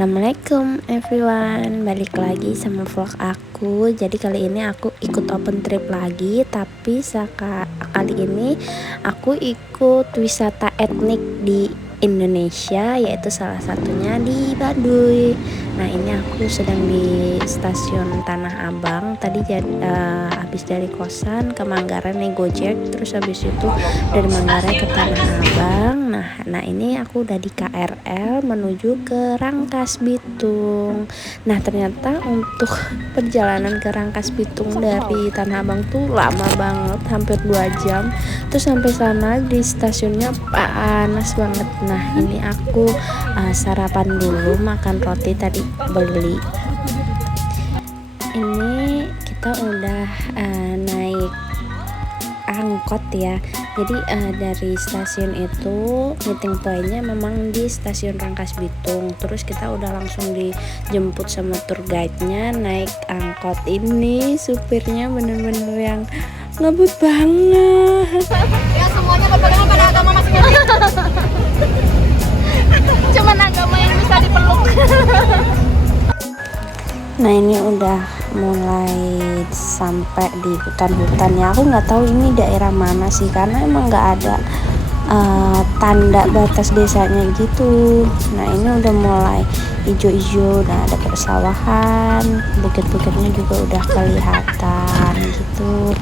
Assalamualaikum everyone, balik lagi sama vlog aku. Jadi kali ini aku ikut open trip lagi, tapi kali ini aku ikut wisata etnik di Indonesia, yaitu salah satunya di Baduy. Nah, ini aku sedang di stasiun Tanah Abang. Tadi habis dari kosan ke Manggarai naik Gojek, terus habis itu dari Manggarai ke Tanah Abang. Nah ini aku udah di KRL menuju ke Rangkas Bitung. Nah, ternyata untuk perjalanan ke Rangkas Bitung dari Tanah Abang tuh lama banget, hampir 2 jam. Terus sampai sana di stasiunnya panas banget. Nah, ini aku sarapan dulu, makan roti tadi beli. Ini kita udah naik angkot ya. Jadi dari stasiun itu meeting pointnya memang di stasiun Rangkas Bitung. Terus kita udah langsung dijemput sama tour guide-nya naik angkot. Ini supirnya bener-bener yang ngebut banget. Ya semuanya berpegang pada agama masing-masing. Cuman agama yang bisa dipeluk. Nah, ini udah mulai sampai di hutan-hutan ya. Aku nggak tahu ini daerah mana sih, karena emang nggak ada tanda batas desanya gitu. Nah, ini udah mulai hijau-hijau, udah ada persawahan, bukit-bukitnya juga udah kelihatan gitu.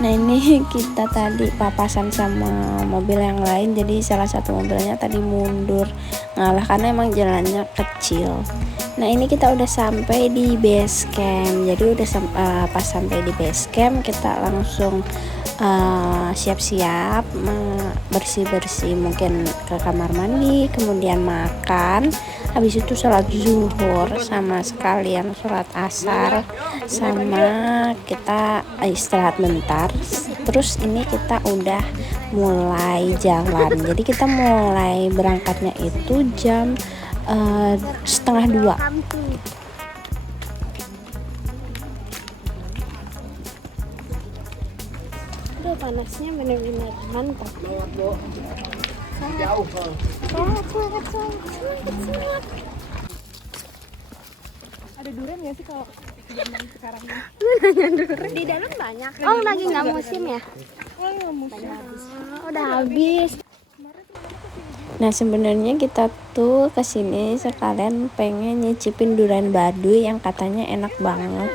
Nah, ini kita tadi papasan sama mobil yang lain, jadi salah satu mobilnya tadi mundur ngalah karena emang jalannya kecil. Nah, ini kita udah sampai di base camp. Jadi udah pas sampai di base camp kita langsung siap-siap bersih-bersih, mungkin ke kamar mandi, kemudian makan, habis itu sholat zuhur sama sekalian sholat asar, sama kita istirahat bentar. Terus ini kita udah mulai jalan. Jadi kita mulai berangkatnya itu jam 1:30. Aduh, panasnya benar-benar mantap. Jauh. Ada durian nggak sih kalau zaman sekarang ini? Di dalam banyak. Oh, lagi nggak musim ya? Oh, nggak musim. Udah habis. Nah, sebenarnya kita tuh kesini sekalian pengen nyicipin durian Baduy yang katanya enak banget,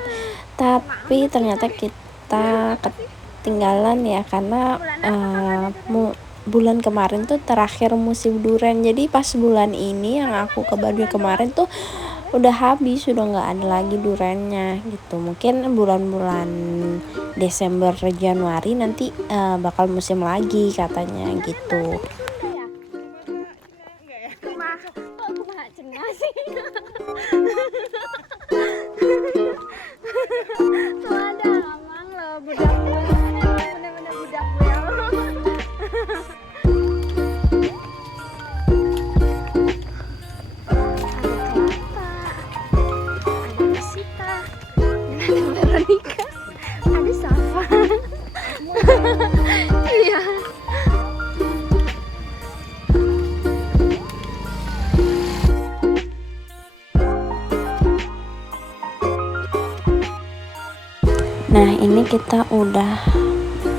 tapi ternyata kita ketinggalan ya, karena bulan kemarin tuh terakhir musim durian. Jadi pas bulan ini yang aku ke Baduy kemarin tuh udah habis, udah nggak ada lagi duriannya gitu. Mungkin bulan-bulan Desember Januari nanti bakal musim lagi katanya gitu. Tuh ada amang loh, budak bener-bener budak gue. Ada Sita, ada Veronica, ada Safa. Iya. Nah, ini kita udah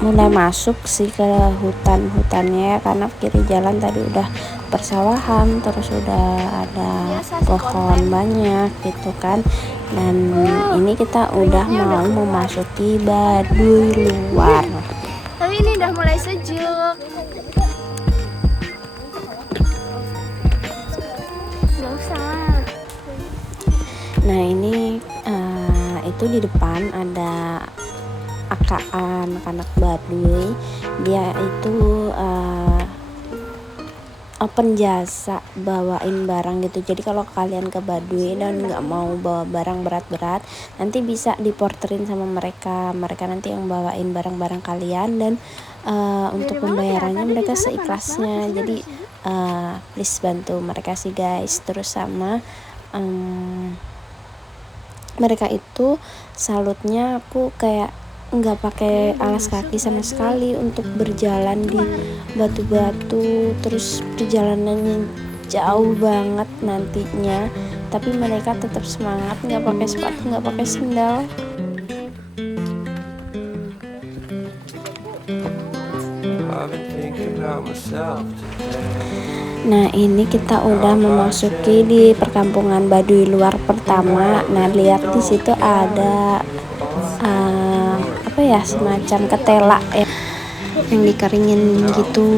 mulai masuk sih ke hutan-hutannya ya, karena kiri jalan tadi udah persawahan, terus udah ada pohon banyak gitu kan. Dan ini kita udah mau memasuki Baduy luar. Tapi ini udah mulai sejuk. Nggak usah. Nah, ini itu di depan ada anak-anak Baduy. Dia itu open jasa bawain barang gitu. Jadi kalau kalian ke Baduy dan nggak mau bawa barang berat-berat, nanti bisa diporterin sama mereka nanti yang bawain barang-barang kalian. Dan untuk pembayarannya mereka seikhlasnya. Jadi please bantu mereka sih guys. Terus sama mereka itu salutnya, aku kayak nggak pakai alas kaki sama sekali untuk berjalan di batu-batu. Terus perjalanannya jauh banget nantinya, tapi mereka tetap semangat, nggak pakai sepatu, nggak pakai sendal. Nah, ini kita udah memasuki di perkampungan Baduy luar pertama. Nah, lihat di situ ada apa ya, semacam ketela ya, yang dikeringin gitu.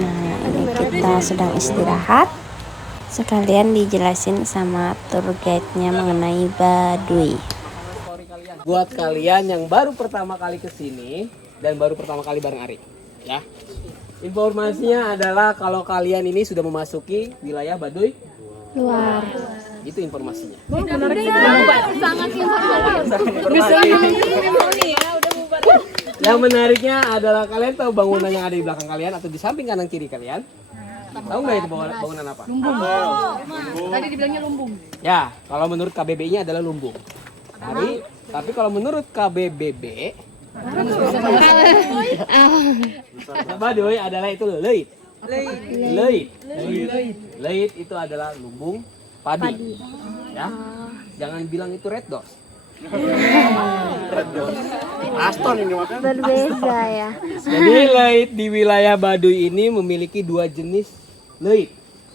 Nah, ini kita sedang istirahat. Sekalian dijelasin sama tour guide-nya mengenai Baduy. Buat kalian yang baru pertama kali kesini dan baru pertama kali bareng Ari, ya. Informasinya adalah kalau kalian ini sudah memasuki wilayah Baduy Luar. itu informasinya. Yang menariknya adalah kalian tahu bangunan yang ada di belakang kalian atau di samping kanan kiri kalian? Tahu nggak itu bangunan apa? Lumbung. Tadi dibilangnya lumbung. Ya, kalau menurut KBBI-nya adalah lumbung. Tapi kalau menurut KBBB, Baduy adalah itu leit. Leit itu adalah lumbung padi. Ya. Jangan bilang itu red doors. Aston ini makan. Berbeda ya. Jadi leit di wilayah Baduy ini memiliki dua jenis leit.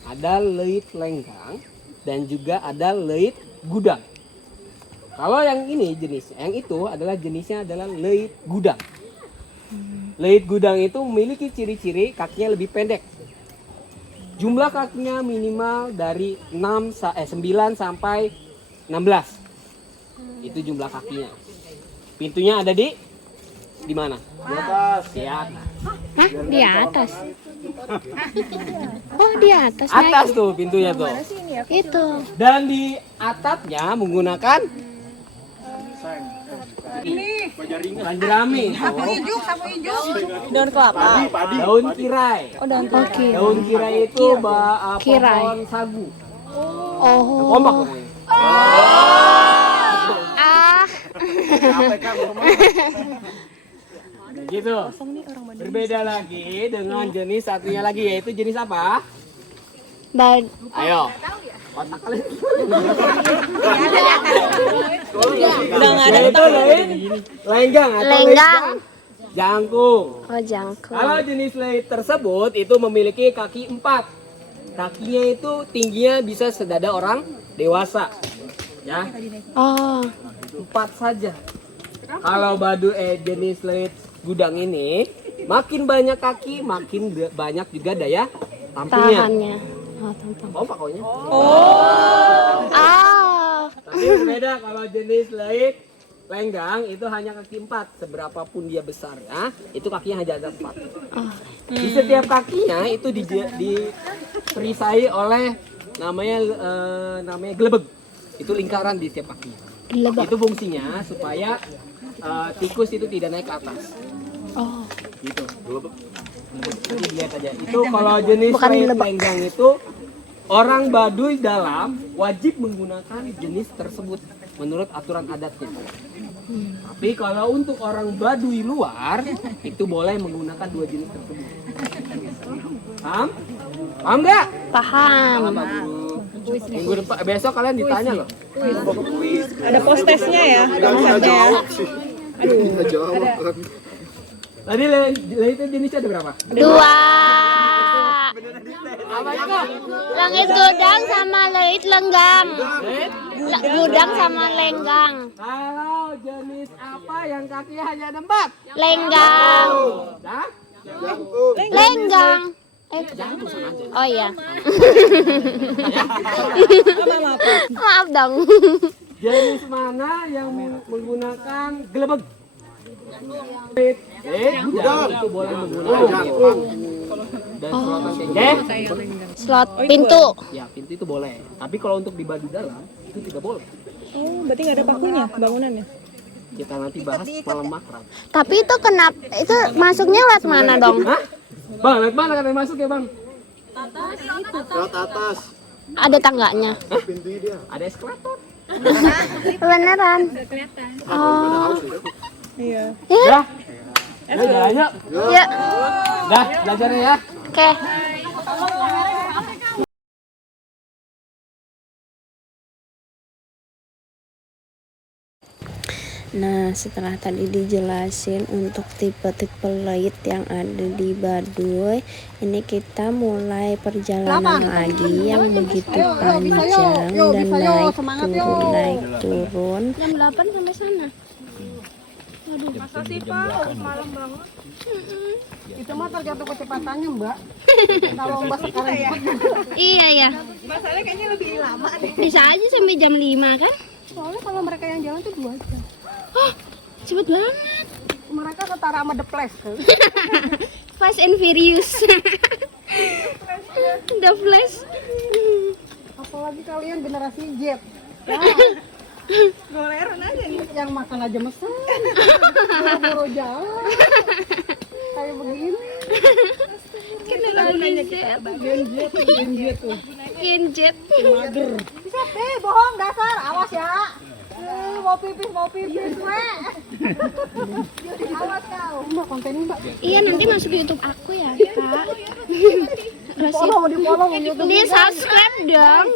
Ada leit lenggang dan juga ada leit gudang. Kalau yang ini yang itu adalah jenisnya adalah leit gudang. Leit gudang itu memiliki ciri-ciri kakinya lebih pendek. Jumlah kakinya minimal dari 9 sampai 16. Itu jumlah kakinya. Pintunya ada di mana? Di atas. Hah? Di atas? Oh, di atas. Atas tuh pintunya tuh. Itu. Dan di atapnya menggunakan jerami, sapu ijuk, Daun kelapa. daun kirai. Oh, daun kelapa. Daun kirai itu pohon sagu. Oh. Kompak namanya. Gitu. Berbeda lagi dengan jenis satunya lagi, yaitu jenis apa? Ayo. Otak kalian. Udah nggak ada. Itu lenggang atau Lenggang. jangkung. Oh, jangkung. Kalau jenis leit tersebut itu memiliki kaki 4. Kakinya itu tingginya bisa sedada orang dewasa. Ya. Oh. 4 saja. Kalau jenis leit gudang ini makin banyak kaki, makin banyak juga daya tampungnya. Tahannya. Oh, tampang. Oh, pokoknya. Tapi berbeda kalau jenis leit lenggang itu hanya kaki 4. Seberapapun dia besar ya, itu kakinya hanya ada 4. Di setiap kakinya itu diperisai oleh namanya gelebeg. Itu lingkaran di setiap kakinya. Gelebeg. Itu fungsinya supaya tikus itu tidak naik ke atas. Oh. Gitu. Jadi lihat aja. Itu kalau jenis Bukan leit gelebeg. lenggang itu orang Baduy dalam wajib menggunakan jenis tersebut menurut aturan adatnya. Tapi kalau untuk orang Baduy luar itu boleh menggunakan dua jenis tersebut. Paham? Paham nggak? Paham. Minggu depan, besok kalian ditanya loh. Ada post-testnya ya. Konsepnya ya. Tadi leitnya jenisnya ada berapa? 2. Apa itu? Langit gudang sama leit lenggang. Leit? Gudang sama lenggang. Kalau jenis apa yang kakinya hanya ada 4? Lenggang. Nah, Lenggang. jangan sama aja. Oh iya. Maaf dong. Jenis mana yang menggunakan gelebeg? Leit gudang itu boleh menggunakan jangkung dan Slot pintu. Ya, pintu itu boleh. Tapi kalau untuk di Baduy dalam itu tidak boleh. Oh, berarti nggak ada pakunya bangunannya? Kita nanti bahas malam makrab. Tapi itu kenapa? Itu masuknya lewat mana dong? Hah? Bang, lewat mana katanya masuk ya, Bang? Lewat atas. Ada tangganya. Pintunya dia. Ada eskalator. Beneran. Oh. Iya. Ya. Dah. Jalan yuk. Ya. Dah, belajarnya ya. Oke. Nah, setelah tadi dijelasin untuk tipe-tipe light yang ada di Baduy, ini kita mulai perjalanan lagi yang begitu panjang dan naik turun. Jam 8 sampai sana. Masa sih Pak, malam banget. Itu mah tergantung kecepatannya Mbak. Kalau Mbak sekarang ya. Iya ya. Masalahnya kayaknya lebih lama deh. Bisa aja sampai jam 5 kan? Soalnya kalau mereka yang jalan tuh 2 jam. Oh, cepet banget. Mereka setara sama The Flash. Fast and Furious. The Flash. Apalagi kalian generasi Z. Ya. Goleran aja nih. Yang makan aja mesen. Boro-boro jalan. Kayak begini. Kan lagi Z. Gen Z tuh. Gen Z. Mager. Bisa deh, bohong dasar. Awas ya. Mau pipis, we. Awas kau. Mbak, kontennya Mbak. Iya, nanti masuk YouTube aku ya, Kak. Di follow YouTube. Di subscribe dong.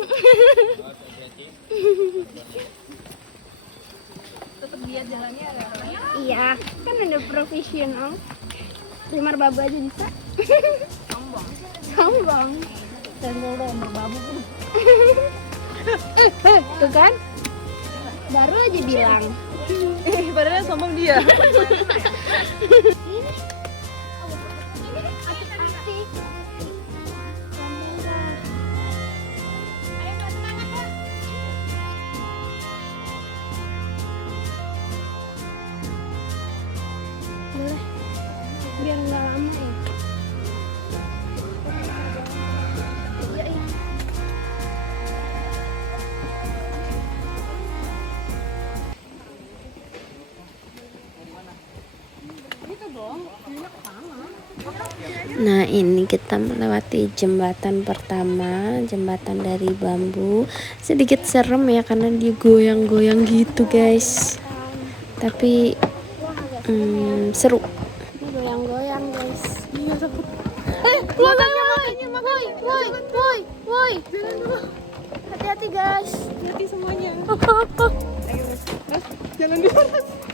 Tetap lihat jalannya ada orangnya. Iya, kan ada profesional. Primar babu aja bisa. Sombong. Senggol dong, berbabu pun. Tuh kan? Baru aja bilang. Padahal sombong dia. Boleh. Biar nggak lama ya. Iya, iya. Nah, ini kita melewati jembatan pertama, jembatan dari bambu. Sedikit serem ya karena dia goyang-goyang gitu guys, tapi seru. Goyang-goyang, guys. Iya, takut. Makanya, woi. Hati-hati, guys. Hati semuanya. Jalan dulu.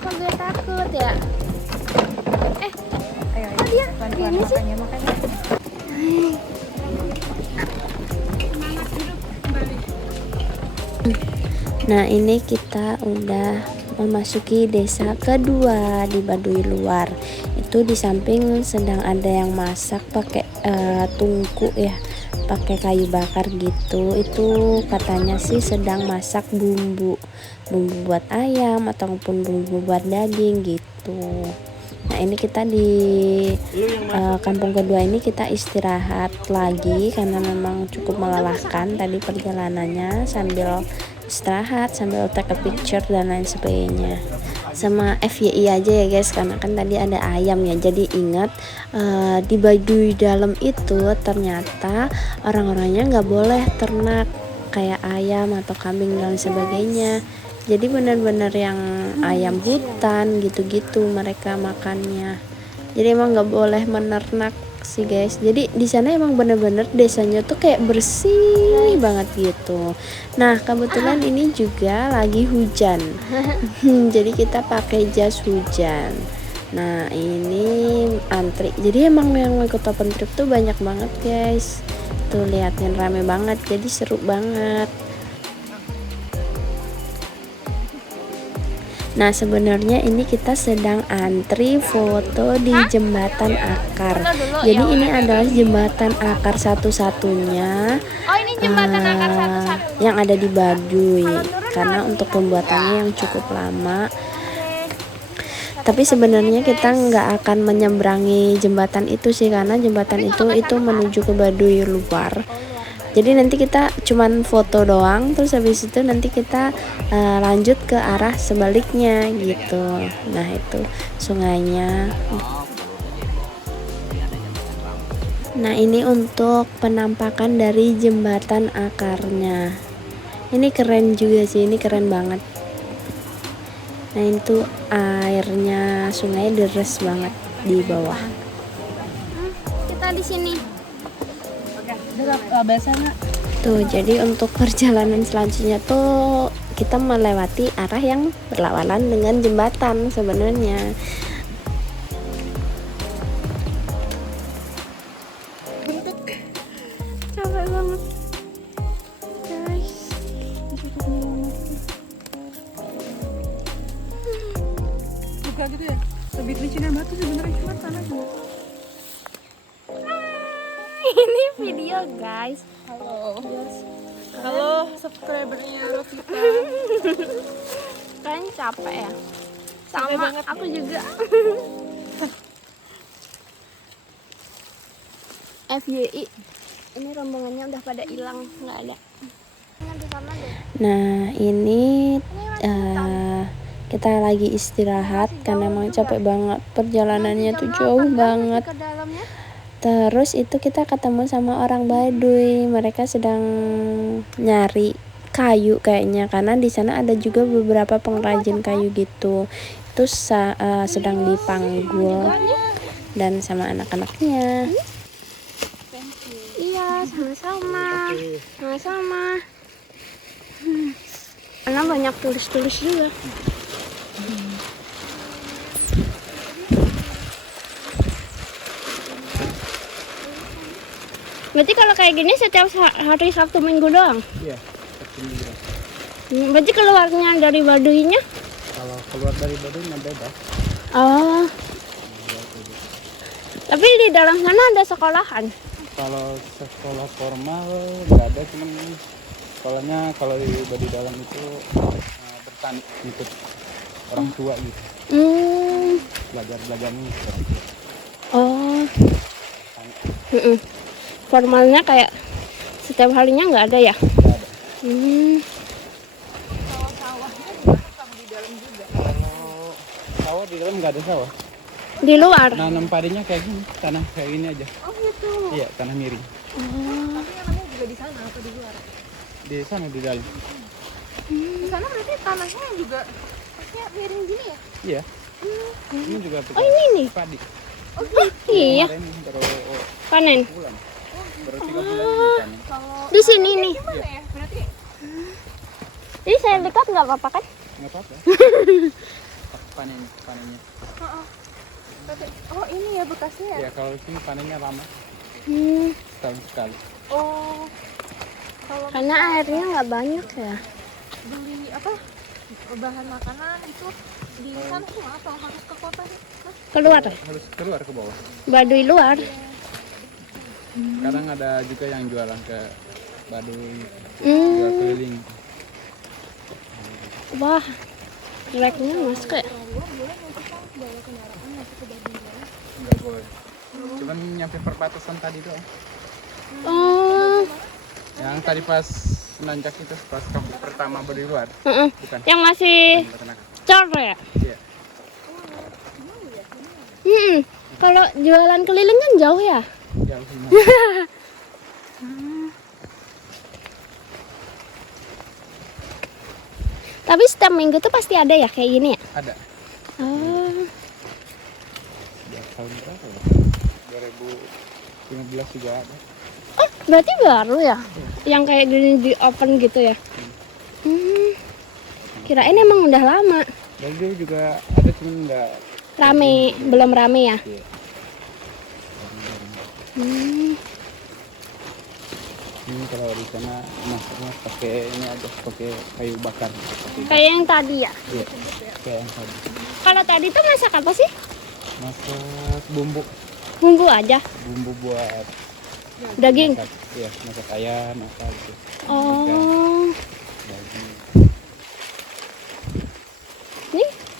Kok gue takut ya? Kok dia ini sih? Nah, ini kita udah memasuki desa kedua di Baduy Luar. Itu di samping sedang ada yang masak pakai tungku ya, pakai kayu bakar gitu. Itu katanya sih sedang masak bumbu buat ayam ataupun bumbu buat daging gitu. Nah, ini kita di kampung kedua ini kita istirahat lagi karena memang cukup melelahkan tadi perjalanannya, sambil istirahat sambil take a picture dan lain sebagainya. Sama FYI aja ya guys, karena kan tadi ada ayam ya, jadi ingat di Baduy dalam itu ternyata orang-orangnya nggak boleh ternak kayak ayam atau kambing dan sebagainya. Jadi benar-benar yang ayam hutan gitu-gitu mereka makannya. Jadi emang nggak boleh menernak sih guys. Jadi di sana emang bener-bener desanya tuh kayak bersih banget gitu. Nah, kebetulan ini juga lagi hujan. Jadi kita pakai jas hujan. Nah, ini antri. Jadi emang yang ikut open trip tuh banyak banget guys. Tuh liatin rame banget. Jadi seru banget. Nah, sebenarnya ini kita sedang antri foto di jembatan akar. Jadi ini adalah jembatan akar satu-satunya Oh, ini jembatan akar satu-satu. yang ada di Baduy. Karena untuk pembuatannya yang cukup lama. Tapi sebenarnya kita nggak akan menyeberangi jembatan itu sih, karena jembatan itu menuju ke Baduy Luar. Jadi nanti kita cuman foto doang, terus habis itu nanti kita lanjut ke arah sebaliknya gitu. Nah, itu sungainya. Nah, ini untuk penampakan dari jembatan akarnya. Ini keren juga sih, ini keren banget. Nah, itu airnya sungai deres banget di bawah. Kita di sini. Tuh, jadi untuk perjalanan selanjutnya tuh kita melewati arah yang berlawanan dengan jembatan sebenarnya. Capek banget, guys. Buka gitu ya. Lebih licinan batu sebenarnya cuma tanah juga. Ini video, guys. Halo subscribernya Rosita. Kalian capek ya? Sama, aku juga. FYI, ini rombongannya udah pada hilang, nggak ada. Nah, ini kita lagi istirahat karena emang capek banget, perjalanannya tuh jauh banget. Terus itu kita ketemu sama orang Baduy, mereka sedang nyari kayu kayaknya, karena di sana ada juga beberapa pengrajin kayu gitu. Itu sedang dipanggul dan sama anak-anaknya. Iya, sama-sama. Sama-sama. Karena banyak tulis-tulis juga. Berarti kalau kayak gini setiap hari Sabtu Minggu doang? Iya. Berarti keluarnya dari Baduynya? Kalau keluar dari Baduynya bebas. Oh. Tapi di dalam sana ada sekolahan? Kalau sekolah formal nggak ada, cuman sekolahnya kalau di dalam itu bertani, ikut orang tua gitu. Belajar nih orang tua. Oh. Formalnya kayak setiap harinya nggak ada ya? Nggak ada. Kalau sawah di dalam nggak ada sawah. Di luar? Nanam padinya kayak gini, tanah kayak gini aja. Oh gitu. Iya, tanah miring. Tapi namanya juga di sana atau di luar? Di sana di dalam. Di sana berarti tanahnya juga maksudnya miring gini ya? Iya. Ini juga Oh, ini nih. padi. Oh, iya. Kemarin baru Panen. bulan. Baru 3 bulan dipanen. Di sini nih. Gimana ya? Berarti Ini saya dekat nggak apa-apa kan? Nggak apa-apa. Panennya. oh ini ya bekasnya ya? Ya kalau sini panennya lama, setahun sekali. Oh. Kalau Karena airnya nggak banyak ya. beli apa? Bahan makanan itu di sana tuh apa? Harus ke kota sih? Keluar. Harus keluar ke bawah. Baduy luar. Kadang ada juga yang jualan ke Baduy, jual keliling. Wah, treknya masuk ya? Nggak boleh. Cuman nyampe perbatasan tadi doang. Oh, Yang tadi pas nanjak itu pas kaki pertama Baduy luar. Bukan. yang masih Peternak. cor ya? Iya. Kalau jualan keliling kan jauh ya? Jauh lumayan. Tapi setiap minggu tuh pasti ada ya kayak gini ya? Ada. Oh, Sejak tahun berapa ya? 2015 juga ada. oh berarti baru ya? Yang kayak gini di open gitu ya? Kirain emang udah lama. Dari dulu juga ada, cuman nggak Rame, belum rame ya? Iya. Ini kalau di sana masaknya pakai ini aja, pakai kayu bakar. Kayak yang tadi ya? Iya. Kayak yang tadi. Kalau tadi tuh masak apa sih? Masak bumbu, Bumbu aja? bumbu buat Daging? masak, iya, masak ayam apa gitu. Oh, Daging.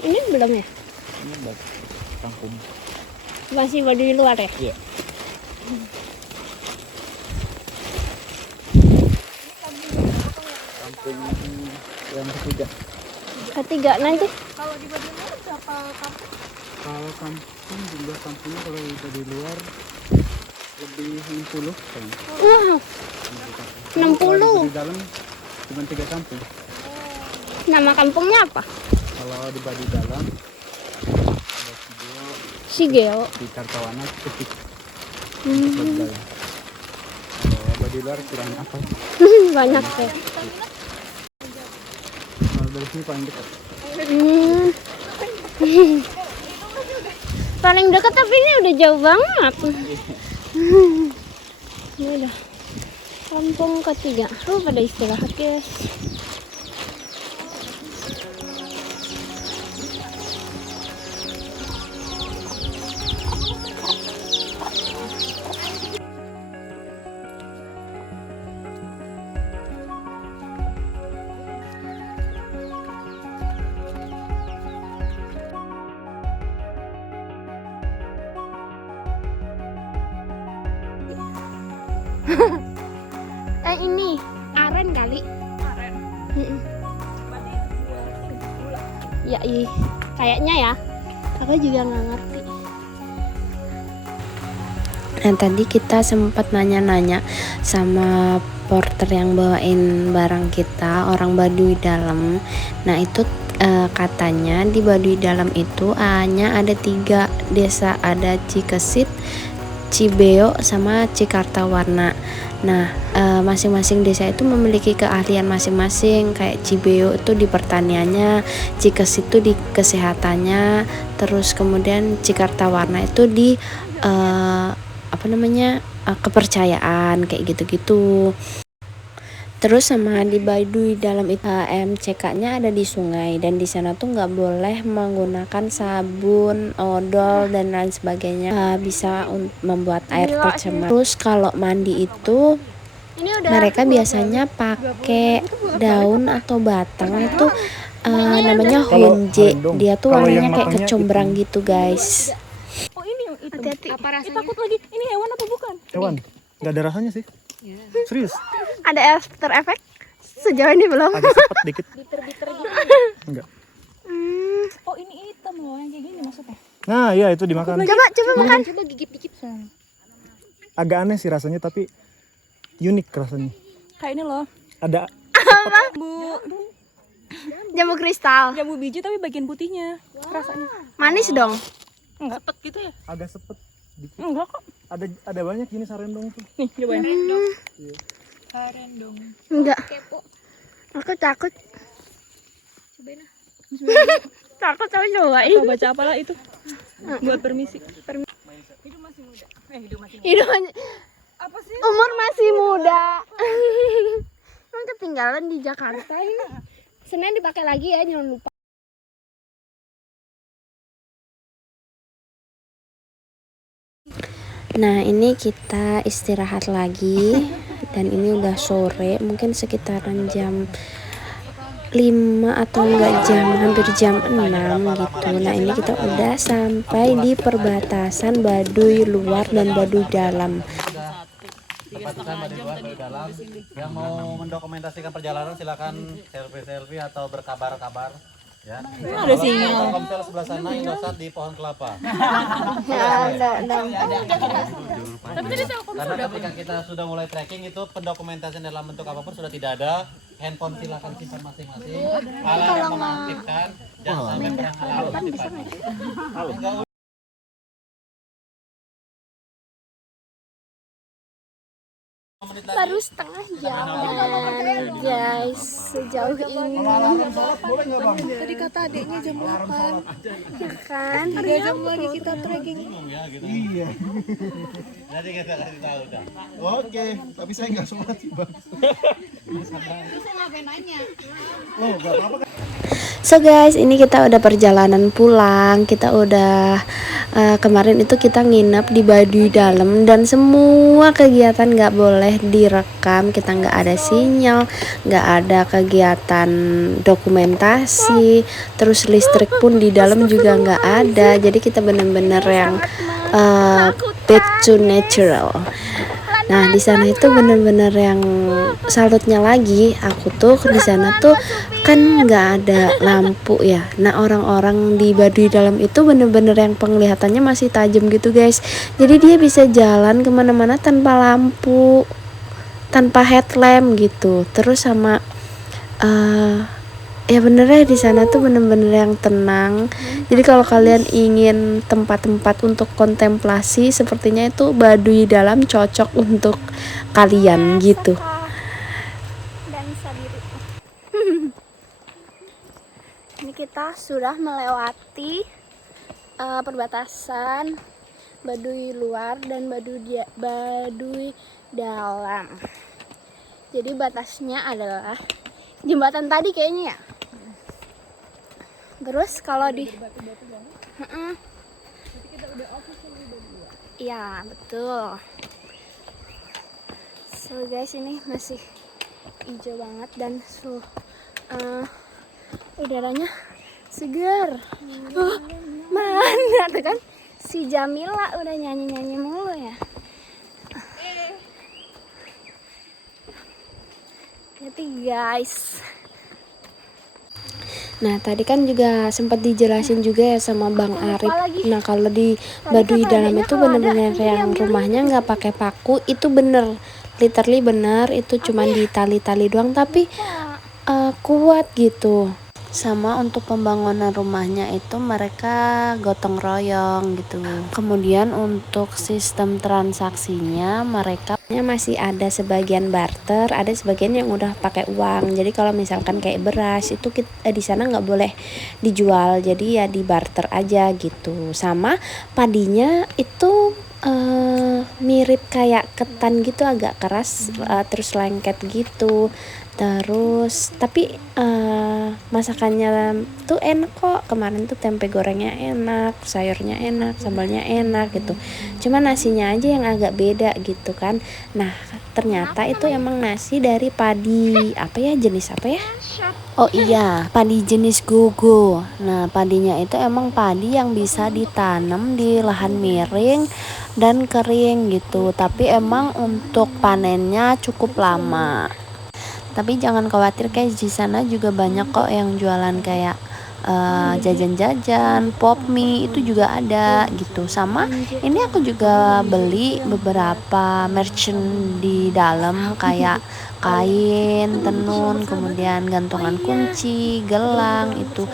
ini belum ya? Ini buat kampung. Masih Baduy luar ya? Iya. Kampung yang ketiga. Ketiga nanti? Kalau di bagian mana berapa kampung? Kalau kampung, jumlah kampungnya kalau dari luar lebih 60 kan. Wow, 60. Di dalam cuma 3 kampung. Nama kampungnya apa? Kalau di Baduy dalam ada Sigeo. di Kartawana kecil. Hmm. Baduy dalam. Kalau Baduy di luar kurang apa. Banyak ya. Kalau dari sini paling dekat. Paling dekat tapi ini udah jauh banget. Ini udah kampung ketiga. Pada istirahat guys. Ini aren kali. Aren. Ya, kayaknya ya. Aku juga nggak ngerti. Nah tadi kita sempat nanya-nanya sama porter yang bawain barang kita, orang Baduy Dalam. Nah itu katanya di Baduy Dalam itu hanya ada 3 desa, ada Cikesit, Cibeo, sama Cikartawarna. Nah masing-masing desa itu memiliki keahlian masing-masing. Kayak Cibeo itu di pertaniannya, Cikesit itu di kesehatannya, terus kemudian Cikartawarna itu di kepercayaan kayak gitu-gitu. Terus sama di Baduy Dalam itu MCK-nya ada di sungai, dan di sana tuh nggak boleh menggunakan sabun, odol dan lain sebagainya, bisa membuat air tercemar. Terus kalau mandi itu mereka biasanya pakai daun atau batang itu namanya honje. Dia tuh warnanya kayak kecombrang gitu guys. Hati-hati. Apa rasanya? Takut lagi. Ini hewan apa bukan? Hewan. Nggak ada rasanya sih. Serius. Ada after effect? Sejauh ini belum. Agak sepet dikit. Biter-biter gitu. Enggak. Oh ini hitam loh yang kayak gini maksudnya. Nah iya itu dimakan. Coba makan. Coba gigit-gigit sayang. Agak aneh sih rasanya tapi unik rasanya. Kayak ini loh. Ada Jambu kristal. jambu biji tapi bagian putihnya. Rasanya. Manis dong. Enggak sepet gitu ya? agak sepet dikit. Enggak kok. Ada banyak ini sarendong tuh. Nih cobain. Enggak. Aku takut. Cobain lah. Takut coba cobain. Kau baca apalah itu? Buat permisi. Hidup masih muda. Hidup masih muda. Hidup Apa sih? umur masih muda. Emang ketinggalan di Jakarta ini. Senin dipakai lagi ya, jangan lupa. Nah ini kita istirahat lagi, dan ini udah sore, mungkin sekitaran jam 5 atau enggak hampir jam 6 gitu. Nah ini kita udah sampai di perbatasan Baduy luar dan Baduy dalam. Perbatasan Baduy luar, Baduy dalam. Yang mau mendokumentasikan perjalanan silakan selfie atau berkabar-kabar. Ya. Ada sinyal. Telkomsel sebelah sana, Indosat di pohon kelapa. Karena ketika kita sudah mulai trekking itu pendokumentasian dalam bentuk apapun sudah tidak ada. Handphone silakan simpan masing-masing. Alarm mengaktifkan. Jangan sampai berangkat. Baru setengah jalan guys, sejauh ini. Tadi kata adiknya jam 8. Ya kan? 3 jam lagi kita trekking. Iya. Jadi kita kasih tahu dah. Oke, tapi saya nggak sholat sih bang. So guys, ini kita udah perjalanan pulang. Kita udah kemarin itu kita nginep di Baduy Dalam, dan semua kegiatan nggak boleh direkam. Kita nggak ada sinyal, nggak ada kegiatan dokumentasi, terus listrik pun di dalam juga nggak ada. Jadi kita bener-bener yang back to natural. Nah di sana itu bener-bener yang salutnya lagi, aku tuh di sana tuh kan nggak ada lampu ya. Nah orang-orang di Baduy Dalam itu bener-bener yang penglihatannya masih tajam gitu guys. Jadi dia bisa jalan kemana-mana tanpa lampu, tanpa headlamp gitu. Terus sama ya benernya di sana tuh bener-bener yang tenang. Jadi kalau kalian ingin tempat-tempat untuk kontemplasi, sepertinya itu Baduy Dalam cocok untuk kalian gitu. Dan sadiri. Ini kita sudah melewati perbatasan Baduy luar dan Baduy dalam. Jadi batasnya adalah jembatan tadi kayaknya ya. Terus kalau di iya betul. So guys, ini masih hijau banget dan udaranya segar. Mana tuh kan si Jamila udah nyanyi mulu ya. Hati guys. Nah tadi kan juga sempat dijelasin juga ya sama Bang Arif. Nah kalau di Baduy Dalam itu bener-bener yang rumahnya nggak pakai paku, itu bener, literally bener, itu cuma di tali-tali doang tapi kuat gitu. Sama untuk pembangunan rumahnya itu mereka gotong royong gitu. Kemudian untuk sistem transaksinya mereka masih ada sebagian barter, ada sebagian yang udah pakai uang. Jadi kalau misalkan kayak beras itu di sana nggak boleh dijual, jadi ya di barter aja gitu. Sama padinya itu mirip kayak ketan gitu, agak keras, terus lengket gitu. Terus tapi masakannya tuh enak kok. Kemarin tuh tempe gorengnya enak, sayurnya enak, sambalnya enak gitu. Cuma nasinya aja yang agak beda gitu kan. Nah ternyata itu emang nasi dari padi apa ya, jenis apa ya? Oh iya, padi jenis gogo. Nah padinya itu emang padi yang bisa ditanam di lahan miring dan kering gitu. Tapi emang untuk panennya cukup lama. Tapi jangan khawatir guys, di sana juga banyak kok yang jualan kayak jajan-jajan, pop mie itu juga ada gitu. Sama ini aku juga beli beberapa merchant di dalam kayak kain, tenun, kemudian gantungan kunci, gelang itu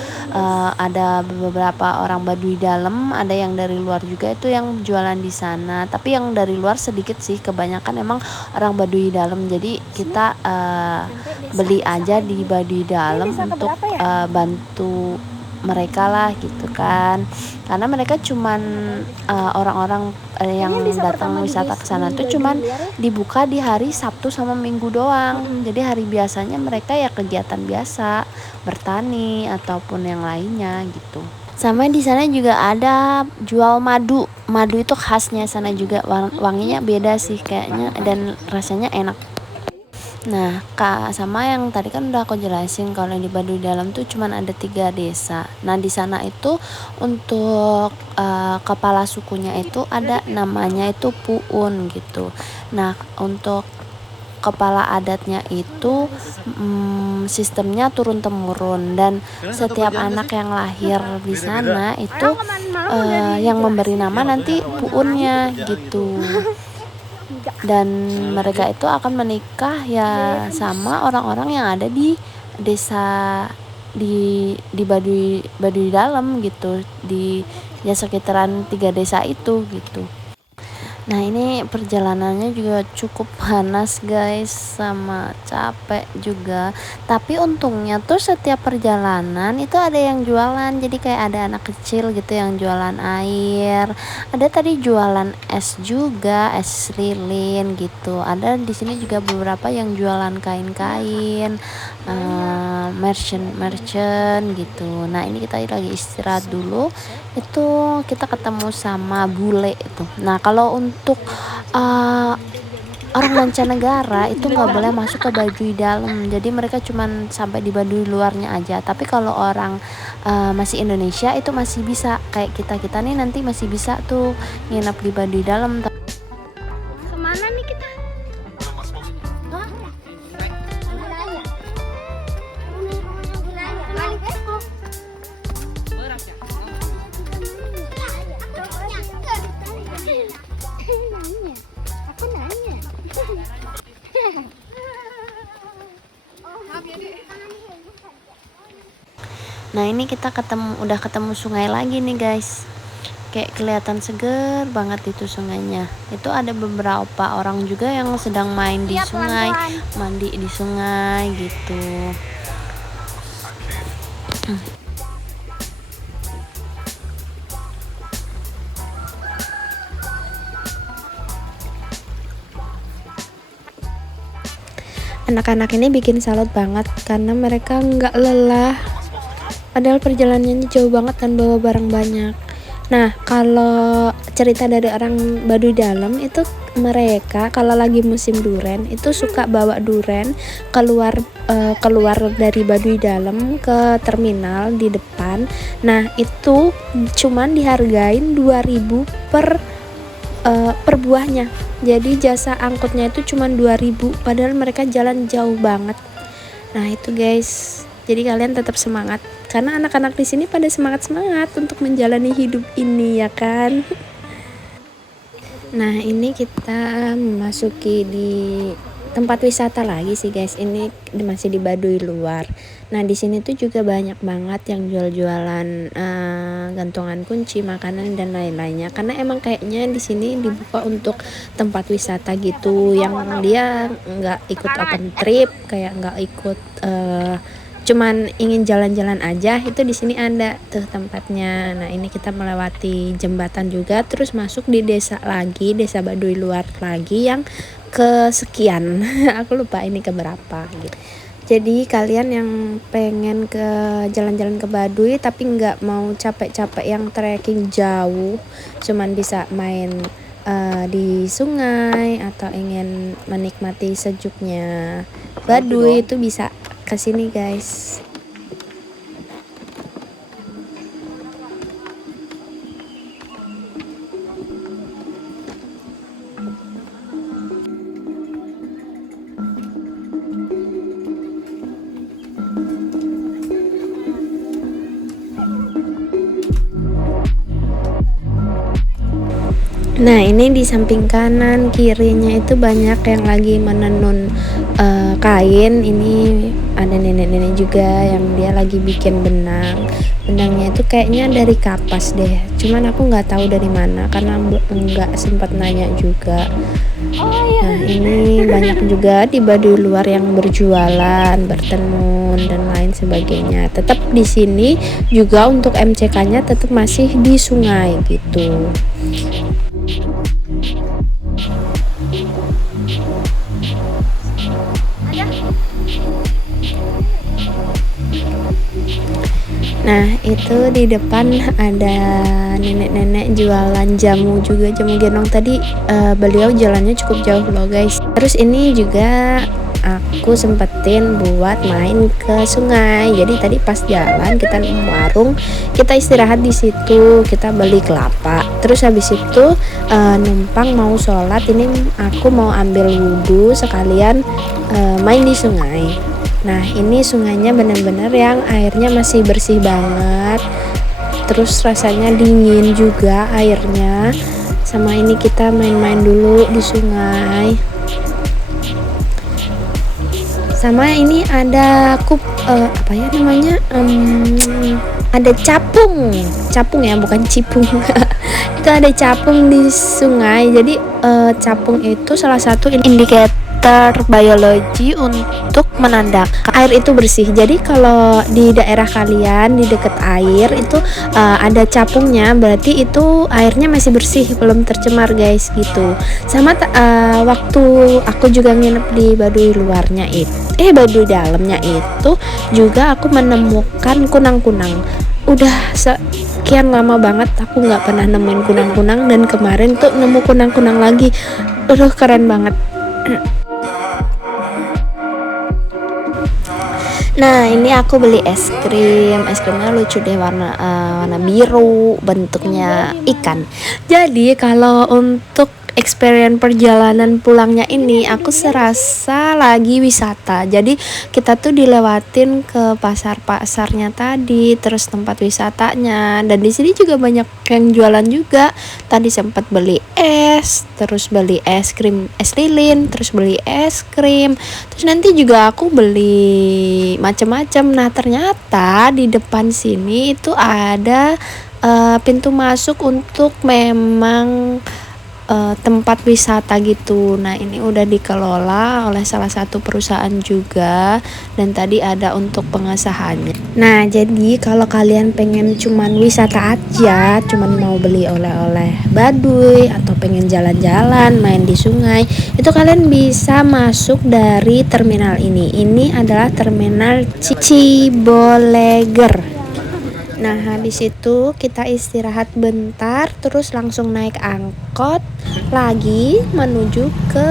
ada beberapa orang Baduy Dalam, ada yang dari luar juga itu yang jualan di sana. Tapi yang dari luar sedikit sih, kebanyakan emang orang Baduy Dalam. Jadi kita beli aja di Baduy Dalam untuk bantu mereka lah gitu kan, karena mereka cuman orang-orang yang datang wisata ke sana tuh cuman dibuka di hari Sabtu sama Minggu doang. Jadi hari biasanya mereka ya kegiatan biasa, bertani ataupun yang lainnya gitu. Sama di sana juga ada jual madu. Madu itu khasnya sana juga, wanginya beda sih kayaknya dan rasanya enak. Nah, sama yang tadi kan udah aku jelasin kalau di Baduy Dalam tuh cuman ada 3 desa. Nah, di sana itu untuk kepala sukunya itu ada namanya itu Puun gitu. Nah, untuk kepala adatnya itu sistemnya turun temurun dan setiap anak yang lahir di sana itu yang memberi nama nanti Puunnya gitu. Dan mereka itu akan menikah ya sama orang-orang yang ada di desa di Baduy Dalam gitu, di ya sekitaran 3 desa itu gitu. Nah ini perjalanannya juga cukup panas guys, sama capek juga. Tapi untungnya tuh setiap perjalanan itu ada yang jualan. Jadi kayak ada anak kecil gitu yang jualan air. Ada tadi jualan es juga, es lilin gitu. Ada di sini juga beberapa yang jualan kain-kain, merchant gitu. Nah ini kita lagi istirahat dulu. Itu kita ketemu sama bule itu. Nah kalau untuk orang mancanegara itu nggak boleh masuk ke Baduy Dalam, jadi mereka cuman sampai di Baduy luarnya aja. Tapi kalau orang masih Indonesia itu masih bisa, kayak kita nih nanti masih bisa tuh nginep di Baduy Dalam. Kemana nih kita? Aku nanya. Maaf ya, Dek. Nah ini kita udah ketemu sungai lagi nih guys, kayak kelihatan seger banget itu sungainya. Itu ada beberapa orang juga yang sedang main di sungai, mandi di sungai gitu. Anak-anak ini bikin salut banget karena mereka nggak lelah, padahal perjalanannya jauh banget dan bawa barang banyak. Nah kalau cerita dari orang Baduy Dalam itu, mereka kalau lagi musim duren itu suka bawa duren keluar dari Baduy Dalam ke terminal di depan. Nah itu cuman dihargain 2.000 per buahnya. Jadi jasa angkutnya itu cuma 2.000, padahal mereka jalan jauh banget. Nah itu guys, jadi kalian tetap semangat karena anak-anak di sini pada semangat untuk menjalani hidup ini ya kan. Nah ini kita memasuki di tempat wisata lagi sih guys, ini masih di Baduy luar. Nah di sini tuh juga banyak banget yang jual-jualan gantungan kunci, makanan dan lain-lainnya. Karena emang kayaknya di sini dibuka untuk tempat wisata gitu, yang dia nggak ikut open trip, kayak nggak ikut cuman ingin jalan-jalan aja, itu di sini ada tuh tempatnya. Nah ini kita melewati jembatan juga, terus masuk di desa lagi, desa Baduy luar lagi yang kesekian. Aku lupa ini keberapa gitu. Jadi kalian yang pengen ke jalan-jalan ke Baduy tapi nggak mau capek-capek yang trekking jauh, cuman bisa main di sungai atau ingin menikmati sejuknya Baduy, itu bisa kesini guys. Nah ini di samping kanan kirinya itu banyak yang lagi menenun kain. Ini ada nenek-nenek juga yang dia lagi bikin benang. Benangnya itu kayaknya dari kapas deh, cuman aku nggak tahu dari mana karena nggak sempat nanya juga. Nah ini banyak juga di Baduy luar yang berjualan, bertenun dan lain sebagainya. Tetap di sini juga untuk MCK-nya tetap masih di sungai gitu. Nah itu di depan ada nenek-nenek jualan jamu juga, jamu gendong tadi. Beliau jalannya cukup jauh loh guys. Terus ini juga aku sempetin buat main ke sungai. Jadi tadi pas jalan kita nemu warung, kita istirahat di situ, kita beli kelapa. Terus habis itu numpang mau sholat. Ini aku mau ambil wudhu sekalian main di sungai. Nah ini sungainya bener-bener yang airnya masih bersih banget, terus rasanya dingin juga airnya. Sama ini kita main-main dulu di sungai. Sama ini ada apa ya namanya, ada capung ya, bukan cipung. Itu ada capung di sungai. Jadi capung itu salah satu indikator biologi untuk menandakan air itu bersih. Jadi kalau di daerah kalian di dekat air itu ada capungnya, berarti itu airnya masih bersih, belum tercemar guys gitu. Sama waktu aku juga nginep di Baduy luarnya Baduy dalamnya itu juga aku menemukan kunang-kunang. Udah sekian lama banget aku nggak pernah nemuin kunang-kunang, dan kemarin tuh nemu kunang-kunang lagi. Keren banget. Nah ini aku beli es krimnya lucu deh, warna biru, bentuknya ikan. Jadi kalau untuk experience perjalanan pulangnya ini aku serasa lagi wisata. Jadi kita tuh dilewatin ke pasar-pasarnya tadi, terus tempat wisatanya, dan di sini juga banyak yang jualan juga. Tadi sempat beli es, terus beli es krim, es lilin, terus beli es krim, terus nanti juga aku beli macam-macam. Nah ternyata di depan sini itu ada pintu masuk untuk memang tempat wisata gitu. Nah ini udah dikelola oleh salah satu perusahaan juga, dan tadi ada untuk pengesahannya. Nah jadi kalau kalian pengen cuman wisata aja, cuman mau beli oleh-oleh Baduy atau pengen jalan-jalan main di sungai, itu kalian bisa masuk dari terminal ini. Ini adalah terminal Ciboleger. Nah, habis itu kita istirahat bentar, terus langsung naik angkot lagi menuju ke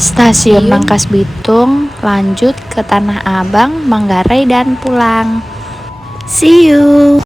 stasiun Rangkas Bitung, lanjut ke Tanah Abang, Manggarai, dan pulang. See you!